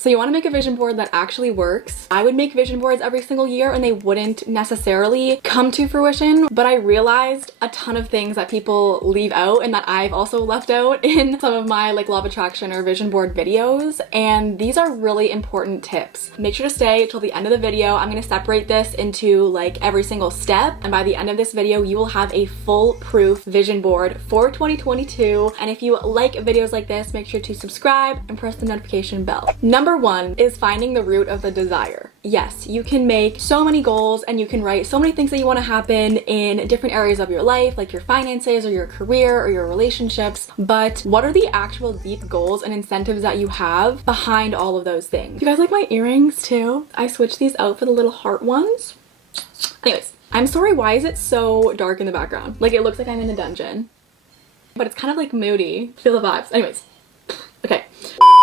So you want to make a vision board that actually works. I would make vision boards every single year and they wouldn't necessarily come to fruition, but I realized a ton of things that people leave out and that I've also left out in some of my like law of attraction or vision board videos, and these are really important tips. Make sure to stay till the end of the video. I'm going to separate this into like every single step, and by the end of this video you will have a foolproof vision board for 2022. And if you like videos like this, make sure to subscribe and press the notification bell. Number one is finding the root of the desire. Yes, you can make so many goals and you can write so many things that you want to happen in different areas of your life, like your finances or your career or your relationships, but what are the actual deep goals and incentives that you have behind all of those things? You guys like my earrings too? I switched these out for the little heart ones. Anyways, I'm sorry, why is it so dark in the background? Like it looks like I'm in a dungeon, but it's kind of like moody. Feel the vibes. Anyways, okay.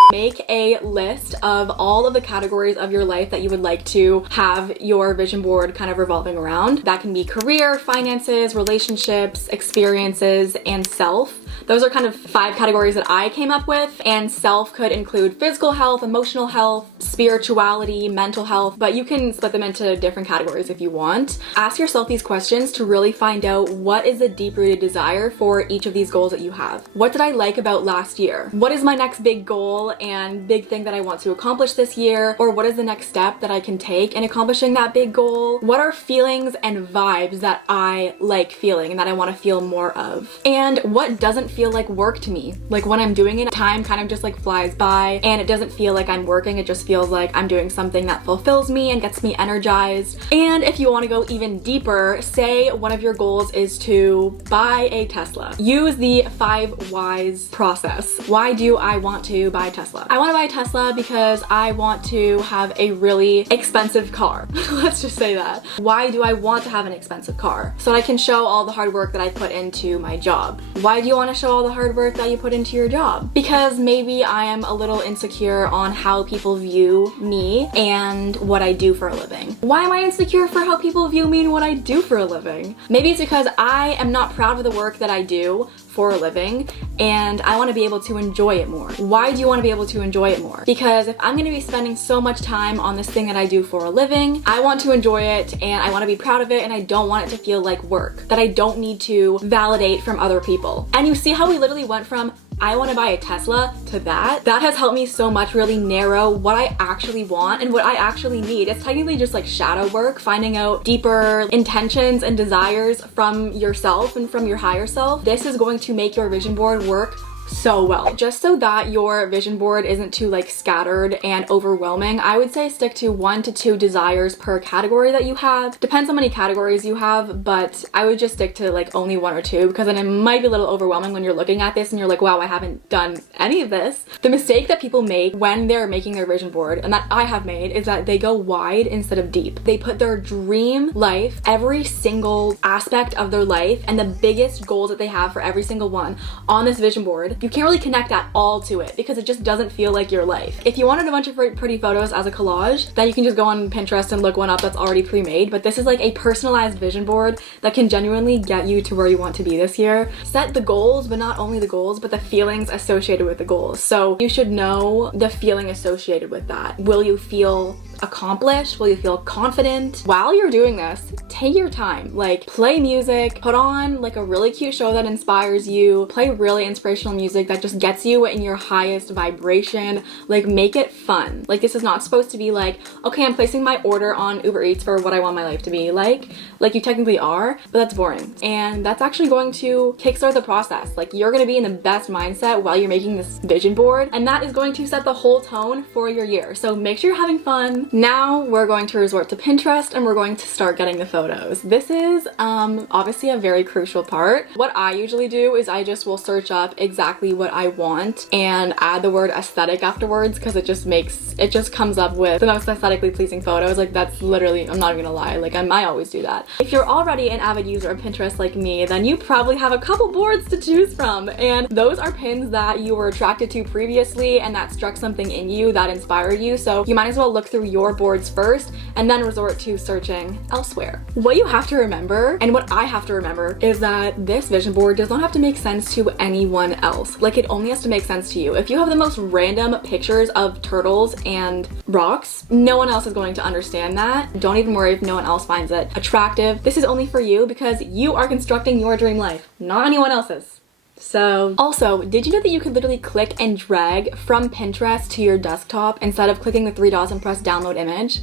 Make a list of all of the categories of your life that you would like to have your vision board kind of revolving around. That can be career, finances, relationships, experiences, and self. Those are kind of 5 categories that I came up with, and self could include physical health, emotional health, spirituality, mental health, but you can split them into different categories if you want. Ask yourself these questions to really find out what is the deep-rooted desire for each of these goals that you have. What did I like about last year? What is my next big goal and big thing that I want to accomplish this year? Or what is the next step that I can take in accomplishing that big goal? What are feelings and vibes that I like feeling and that I want to feel more of? And what doesn't feel like work to me? Like when I'm doing it, time kind of just like flies by and it doesn't feel like I'm working, it just feels like I'm doing something that fulfills me and gets me energized. And if you want to go even deeper, say one of your goals is to buy a Tesla. Use the 5 whys process. Why do I want to buy a Tesla? I want to buy a Tesla because I want to have a really expensive car. Let's just say that. Why do I want to have an expensive car? So I can show all the hard work that I put into my job. Why do you want to show all the hard work that you put into your job? Because maybe I am a little insecure on how people view me and what I do for a living. Why am I insecure for how people view me and what I do for a living? Maybe it's because I am not proud of the work that I do for a living and I want to be able to enjoy it more. Why do you want to be able to enjoy it more? Because if I'm going to be spending so much time on this thing that I do for a living, I want to enjoy it and I want to be proud of it, and I don't want it to feel like work that I don't need to validate from other people. And you see how we literally went from I want to buy a Tesla to that. That has helped me so much really narrow what I actually want and what I actually need. It's technically just like shadow work, finding out deeper intentions and desires from yourself and from your higher self. This is going to make your vision board work so well. Just so that your vision board isn't too like scattered and overwhelming, I would say stick to 1 to 2 desires per category that you have. Depends how many categories you have, but I would just stick to like only 1 or 2, because then it might be a little overwhelming when you're looking at this and you're like, wow, I haven't done any of this. The mistake that people make when they're making their vision board, and that I have made, is that they go wide instead of deep. They put their dream life, every single aspect of their life and the biggest goals that they have for every single one on this vision board. You can't really connect at all to it because it just doesn't feel like your life. If you wanted a bunch of pretty photos as a collage, then you can just go on Pinterest and look one up that's already pre-made, but this is like a personalized vision board that can genuinely get you to where you want to be this year. Set the goals, but not only the goals, but the feelings associated with the goals. So you should know the feeling associated with that. Will you feel accomplished? Will you feel confident? While you're doing this, take your time. Like, play music, put on like a really cute show that inspires you, play really inspirational music that just gets you in your highest vibration. Like, make it fun. Like, this is not supposed to be like, okay, I'm placing my order on Uber Eats for what I want my life to be like you technically are, but that's boring. And that's actually going to kickstart the process. Like, you're gonna be in the best mindset while you're making this vision board, and that is going to set the whole tone for your year. So make sure you're having fun. Now we're going to resort to Pinterest and we're going to start getting the photos. This is obviously a very crucial part. What I usually do is I just will search up exactly what I want and add the word aesthetic afterwards, because it just comes up with the most aesthetically pleasing photos. Like, that's literally, I'm not even gonna lie, like I always do that. If you're already an avid user of Pinterest like me, then you probably have a couple boards to choose from, and those are pins that you were attracted to previously and that struck something in you that inspired you. So you might as well look through your boards first and then resort to searching elsewhere. What you have to remember, and what I have to remember, is that this vision board does not have to make sense to anyone else. else. Like, it only has to make sense to you. If you have the most random pictures of turtles and rocks, no one else is going to understand that. Don't even worry if no one else finds it attractive. This is only for you because you are constructing your dream life, not anyone else's. So, also, did you know that you could literally click and drag from Pinterest to your desktop instead of clicking the 3 dots and press download image?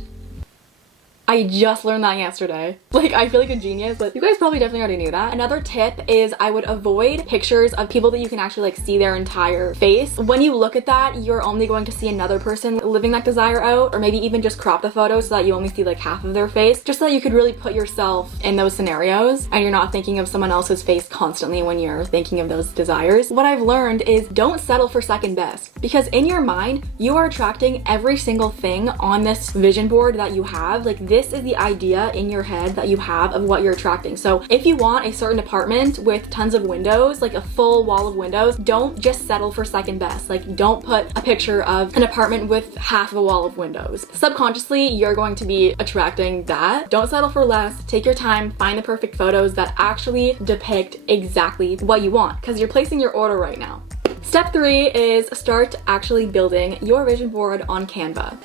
I just learned that yesterday. Like, I feel like a genius, but you guys probably definitely already knew that. Another tip is I would avoid pictures of people that you can actually like see their entire face. When you look at that, you're only going to see another person living that desire out, or maybe even just crop the photo so that you only see like half of their face, just so that you could really put yourself in those scenarios and you're not thinking of someone else's face constantly when you're thinking of those desires. What I've learned is don't settle for second best, because in your mind, you are attracting every single thing on this vision board that you have. Like, this is the idea in your head that you have of what you're attracting. So if you want a certain apartment with tons of windows, like a full wall of windows, don't just settle for second best. Like, don't put a picture of an apartment with half of a wall of windows. Subconsciously, you're going to be attracting that. Don't settle for less. Take your time, find the perfect photos that actually depict exactly what you want, because you're placing your order right now. Step 3 is start actually building your vision board on Canva.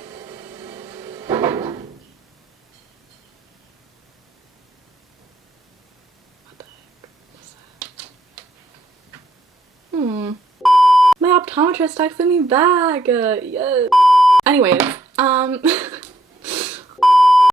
My optometrist texted me back. Yes. Anyways,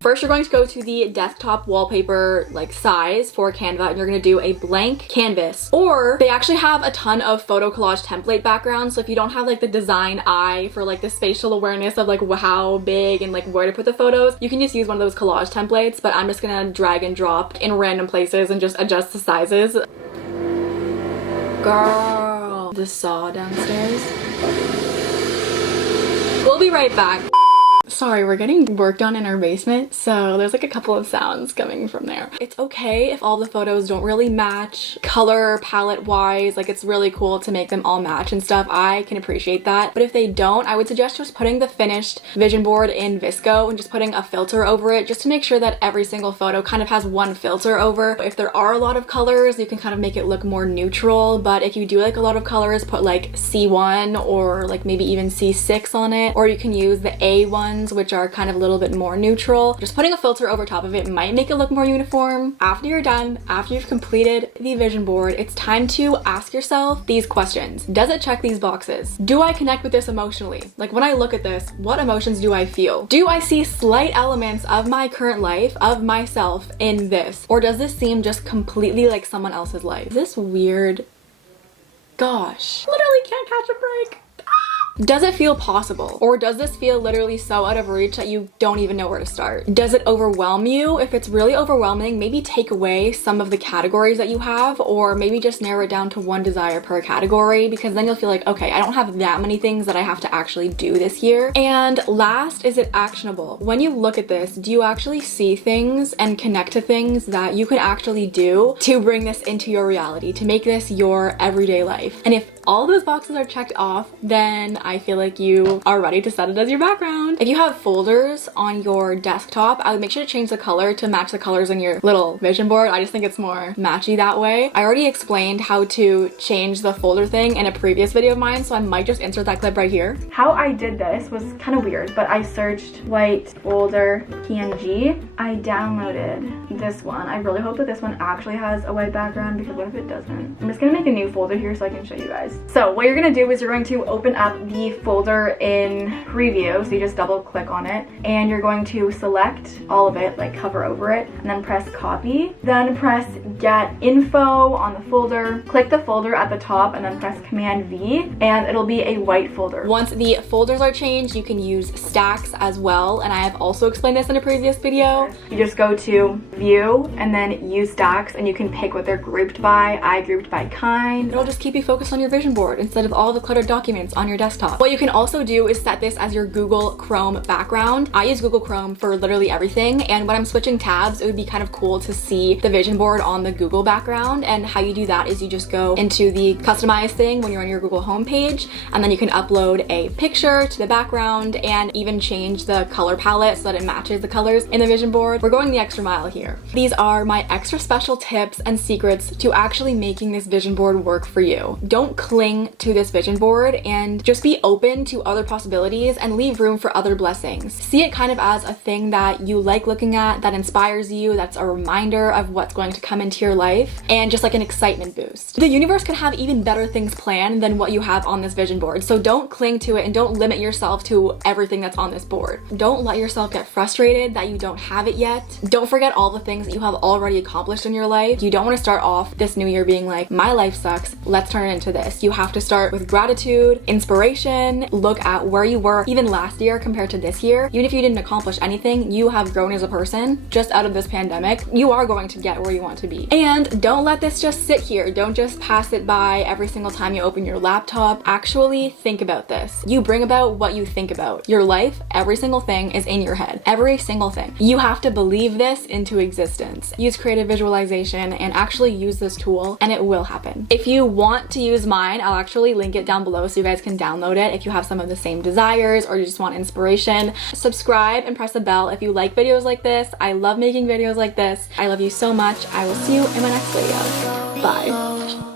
first you're going to go to the desktop wallpaper like size for Canva, and you're gonna do a blank canvas. Or they actually have a ton of photo collage template backgrounds, so if you don't have like the design eye for like the spatial awareness of like how big and like where to put the photos, you can just use one of those collage templates, but I'm just gonna drag and drop in random places and just adjust the sizes. Girl, the saw downstairs. We'll be right back. Sorry, we're getting work done in our basement, so there's like a couple of sounds coming from there. It's okay if all the photos don't really match color palette wise. Like, it's really cool to make them all match and stuff. I can appreciate that. But if they don't, I would suggest just putting the finished vision board in VSCO and just putting a filter over it, just to make sure that every single photo kind of has one filter over. If there are a lot of colors, you can kind of make it look more neutral. But if you do like a lot of colors, put like C1 or like maybe even C6 on it, or you can use the A1, which are kind of a little bit more neutral. Just putting a filter over top of it might make it look more uniform. After you're done, after you've completed the vision board, it's time to ask yourself these questions. Does it check these boxes? Do I connect with this emotionally? Like, when I look at this, what emotions do I feel? Do I see slight elements of my current life, of myself in this? Or does this seem just completely like someone else's life? Is this weird? Gosh, literally can't catch a break. Does it feel possible? Or does this feel literally so out of reach that you don't even know where to start? Does it overwhelm you? If it's really overwhelming, maybe take away some of the categories that you have, or maybe just narrow it down to one desire per category, because then you'll feel like, okay, I don't have that many things that I have to actually do this year. And last, is it actionable? When you look at this, do you actually see things and connect to things that you can actually do to bring this into your reality, to make this your everyday life? And if all those boxes are checked off, then I feel like you are ready to set it as your background. If you have folders on your desktop, I would make sure to change the color to match the colors in your little vision board. I just think it's more matchy that way. I already explained how to change the folder thing in a previous video of mine, so I might just insert that clip right here. How I did this was kind of weird, but I searched white folder PNG. I downloaded this one. I really hope that this one actually has a white background, because what if it doesn't? I'm just gonna make a new folder here so I can show you guys. So what you're gonna do is you're going to open up the folder in preview, so you just double click on it, and you're going to select all of it, like hover over it, and then press copy. Then press get info on the folder, click the folder at the top, and then press Command V, and it'll be a white folder. Once the folders are changed, you can use stacks as well, and I have also explained this in a previous video. You just go to view and then use stacks, and you can pick what they're grouped by. I grouped by kind. It'll just keep you focused on your vision board instead of all the cluttered documents on your desktop. What you can also do is set this as your Google Chrome background. I use Google Chrome for literally everything, and when I'm switching tabs, it would be kind of cool to see the vision board on the Google background. And how you do that is you just go into the customize thing when you're on your Google homepage, and then you can upload a picture to the background and even change the color palette so that it matches the colors in the vision board. We're going the extra mile here. These are my extra special tips and secrets to actually making this vision board work for you. Don't cling to this vision board and just be open to other possibilities and leave room for other blessings. See it kind of as a thing that you like looking at, that inspires you, that's a reminder of what's going to come into your life, and just like an excitement boost. The universe could have even better things planned than what you have on this vision board, so don't cling to it and don't limit yourself to everything that's on this board. Don't let yourself get frustrated that you don't have it yet. Don't forget all the things that you have already accomplished in your life. You don't want to start off this new year being like, my life sucks, let's turn it into this. You have to start with gratitude, inspiration, look at where you were even last year compared to this year. Even if you didn't accomplish anything, you have grown as a person just out of this pandemic. You are going to get where you want to be. And don't let this just sit here. Don't just pass it by every single time you open your laptop. Actually think about this. You bring about what you think about. Your life, every single thing is in your head. Every single thing. You have to believe this into existence. Use creative visualization and actually use this tool and it will happen. If you want to use mine, I'll actually link it down below so you guys can download it if you have some of the same desires or you just want inspiration. Subscribe and press the bell if you like videos like this. I love making videos like this. I love you so much. I will see you in my next video. Bye.